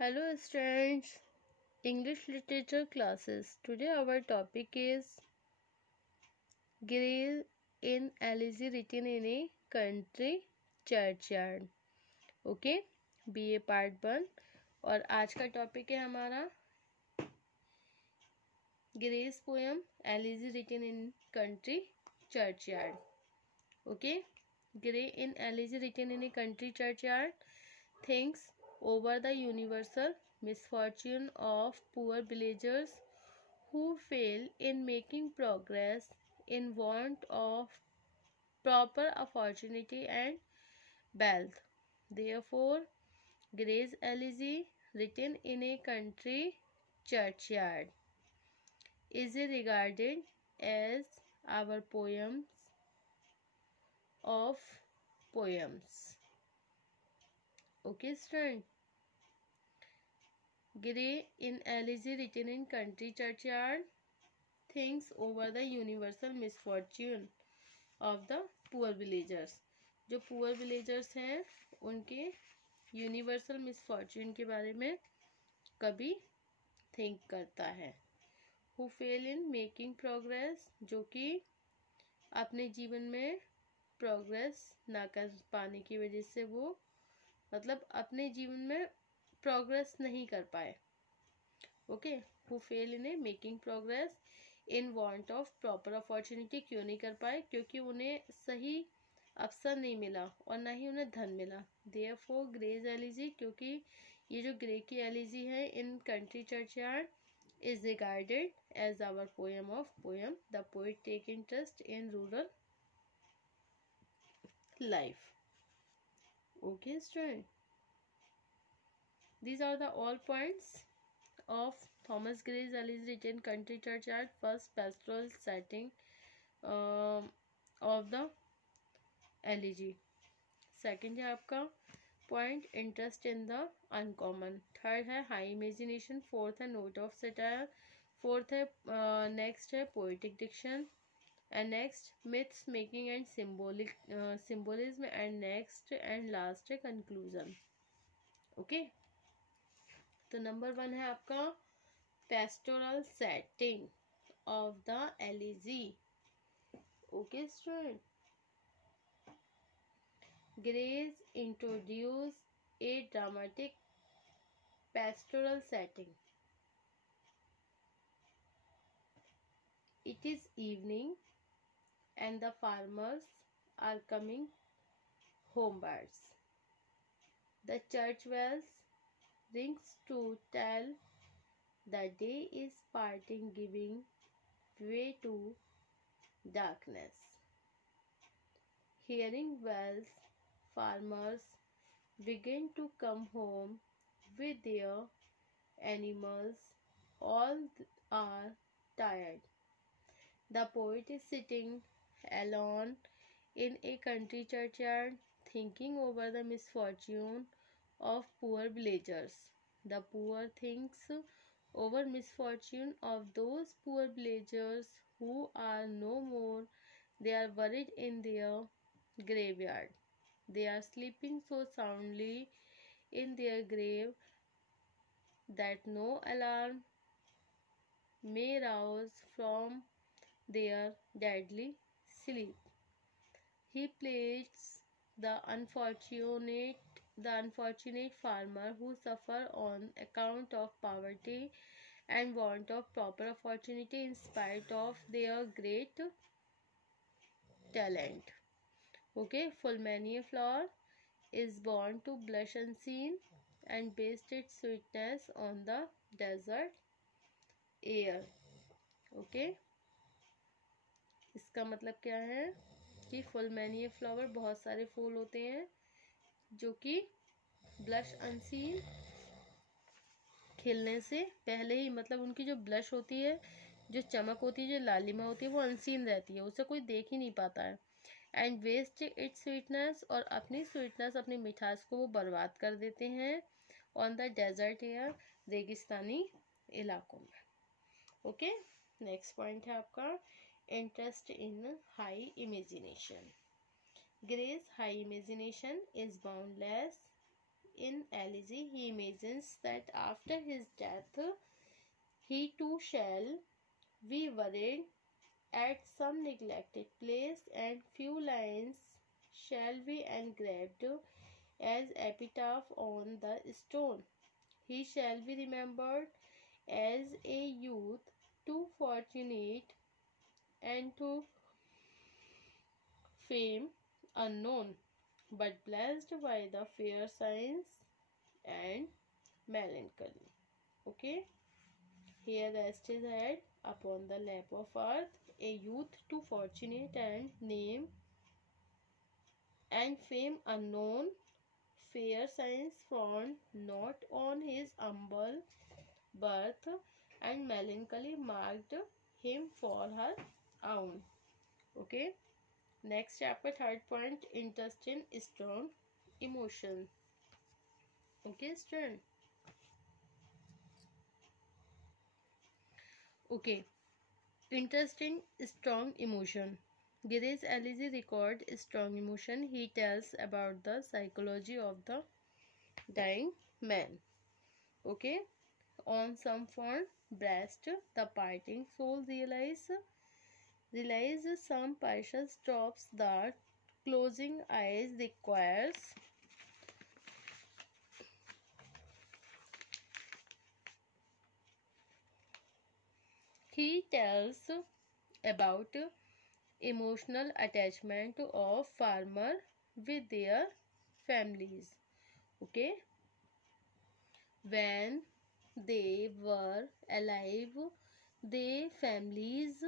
Hello students, English literature classes. Today our topic is Grace in Elegy written in a country churchyard. Okay BA part 1 और आज का topic है हमारा Gray's poem Elegy written in country churchyard. Okay Gray in Elegy written in a country churchyard thinks over the universal misfortune of poor villagers who fail in making progress, in want of proper opportunity and wealth. Therefore, Gray's Elegy, written in a country churchyard, is regarded as our poems of poems. Okay, student. Gray in Elegy written in country churchyard thinks over the universal misfortune of the poor villagers. जो poor villagers हैं उनके universal misfortune के बारे में कभी think करता है. Who fail in making progress, जो कि अपने जीवन में प्रोग्रेस ना कर पाने की वजह से वो मतलब अपने जीवन में प्रोग्रेस नहीं कर पाए. Okay who fail in A making progress in want of proper opportunity. क्यों नहीं कर पाए? क्योंकि उन्हें सही अवसर नहीं मिला और ना ही उन्हें धन मिला. देयरफॉर ग्रेज एलिजी, क्योंकि ये जो ग्रे की एलिजी है in country churchyard is regarded as our poem of poem. The poet take interest in rural life. Okay, student. These are the all points of Thomas Gray's Elegy written country churchyard. First, pastoral setting of the elegy. Second है आपका point interest in the uncommon. Third है high imagination. Fourth है note of satire. Fourth है next है poetic diction. And next myths making and symbolism and next and last है conclusion. Okay, तो number 1 है आपका pastoral setting of the elegy. Okay student, Grace introduce a dramatic pastoral setting. It is evening and the farmers are coming homewards. The church bells rings to tell the day is parting, giving way to darkness. Hearing bells, farmers begin to come home with their animals. All are tired. The poet is sitting alone in a country churchyard, thinking over the misfortune of poor villagers. The poor thinks over misfortune of those poor villagers who are no more. They are buried in their graveyard. They are sleeping so soundly in their grave that no alarm may rouse from their deadly sleep. He places the unfortunate farmer who suffer on account of poverty and want of proper opportunity in spite of their great talent. Okay, full many a flower is born to blush unseen and waste its sweetness on the desert air. Okay, इसका मतलब क्या है कि full many flower, बहुत सारे फूल होते हैं जो कि ब्लश अनसीन, खिलने से पहले ही, मतलब उनकी जो ब्लश होती है, जो चमक होती है, जो लालिमा होती है, वो अनसीन रहती है, उसे कोई देख ही नहीं पाता है. एंड वेस्ट इट्स स्वीटनेस, और अपनी स्वीटनेस, अपनी मिठास को वो बर्बाद कर देते हैं ऑन द डेजर्ट एयर, रेगिस्तानी इलाकों में. ओके, नेक्स्ट पॉइंट है आपका interest in high imagination. Gray's high imagination is boundless in Elegy, he imagines that after his death, he too shall be buried at some neglected place, and few lines shall be engraved as epitaph on the stone. He shall be remembered as a youth too fortunate and to fame unknown, but blessed by the fair science and melancholy. Okay, here rests his head upon the lap of earth, a youth too fortunate and name and fame unknown, fair science frowned not on his humble birth, and melancholy marked him for her own. Okay, next chapter, third point, interest in strong emotion. Okay, student. Okay, interest in strong emotion. Girish Elegy record strong emotion. He tells about the psychology of the dying man. Okay, on some fond breast, the parting soul realize some precious drops that closing eyes requires. He tells about emotional attachment of farmer with their families. Okay, when they were alive, their families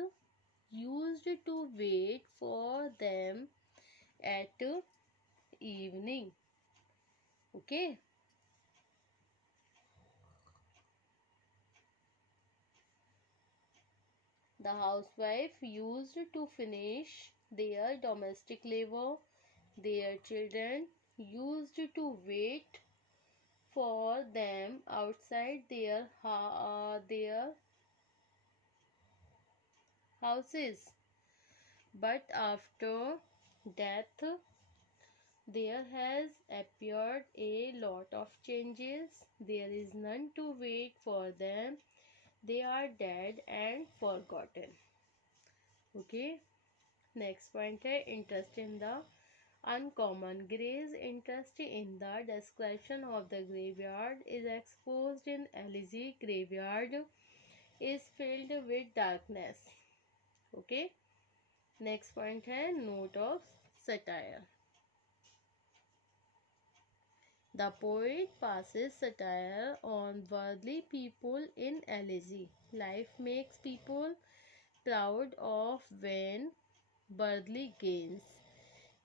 used to wait for them at evening. Okay, the housewife used to finish their domestic labor. Their children used to wait for them outside their houses. But after death, there has appeared a lot of changes. There is none to wait for them. They are dead and forgotten. Okay. Next point है interest in the uncommon. Gray's interest in the description of the graveyard is exposed in Elegy. Graveyard is filled with darkness. Okay. Next point है note of satire. The poet passes satire on worldly people in Elegy. Life makes people proud of when worldly gains.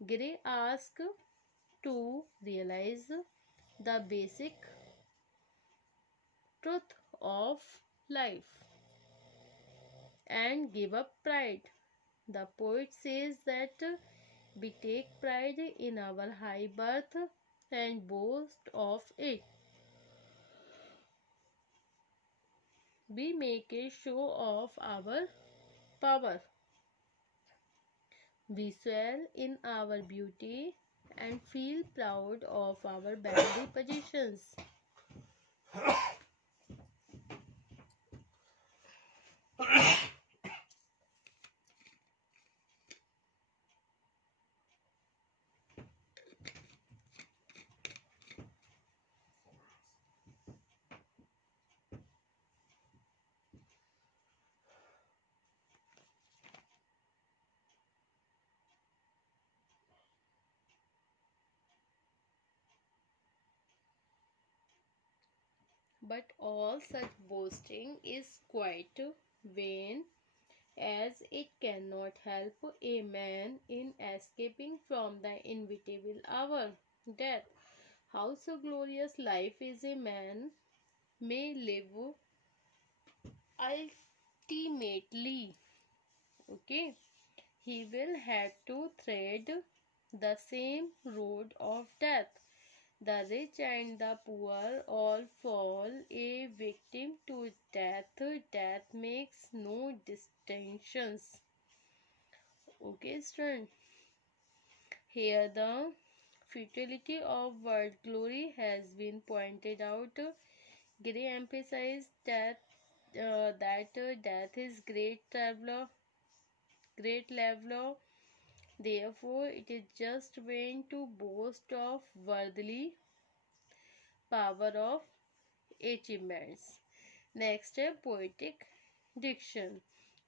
Gray asks to realize the basic truth of life and give up pride. The poet says that we take pride in our high birth and boast of it. We make a show of our power. We swell in our beauty and feel proud of our badly positions. But all such boasting is quite vain, as it cannot help a man in escaping from the inevitable hour, death. How so glorious life is a man may live ultimately. Okay, he will have to tread the same road of death. The rich and the poor all fall a victim to death. Death makes no distinctions. Okay, student. Here the futility of world glory has been pointed out. Gray emphasized that death is great leveler. Therefore, it is just vain to boast of worldly power of achievements. Next, poetic diction.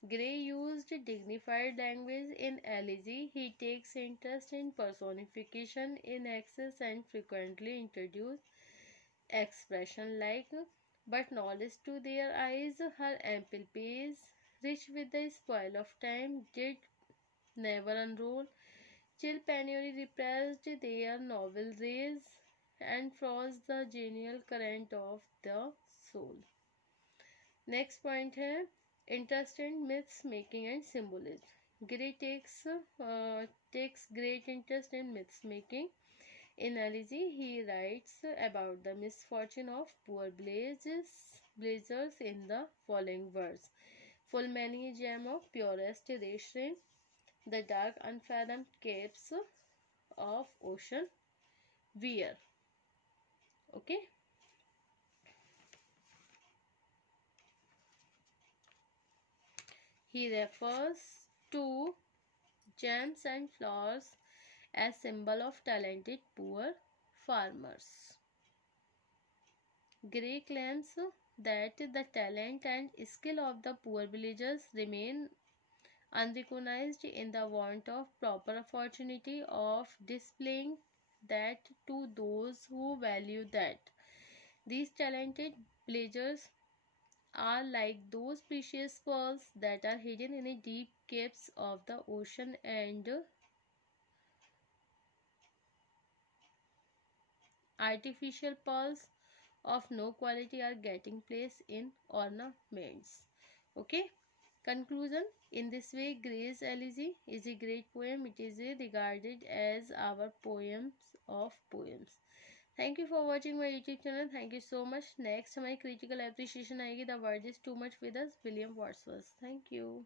Gray used dignified language in Elegy. He takes interest in personification in excess and frequently introduces expression like but knowledge to their eyes, her ample pace, rich with the spoil of time, did never unroll. Chill penury repressed their novel rays and froze the genial current of the soul. Next point है interest in myths making and symbolism. Gray takes great interest in myths making. In Elegy, he writes about the misfortune of poor blazers in the following verse. Full many a gem of purest ration, the dark unfathomed capes of ocean wear. Okay. He refers to gems and flowers as symbol of talented poor farmers. Gray claims that the talent and skill of the poor villagers remain unrecognized in the want of proper opportunity of displaying that to those who value that. These talented villagers are like those precious pearls that are hidden in the deep caves of the ocean and artificial pearls of no quality are getting placed in ornaments. Okay. Conclusion. In this way, Gray's Elegy is a great poem. It is regarded as our poems of poems. Thank you for watching my YouTube channel. Thank you so much. Next हमारी critical appreciation आएगी. The word is too much with us. William Wordsworth. Thank you.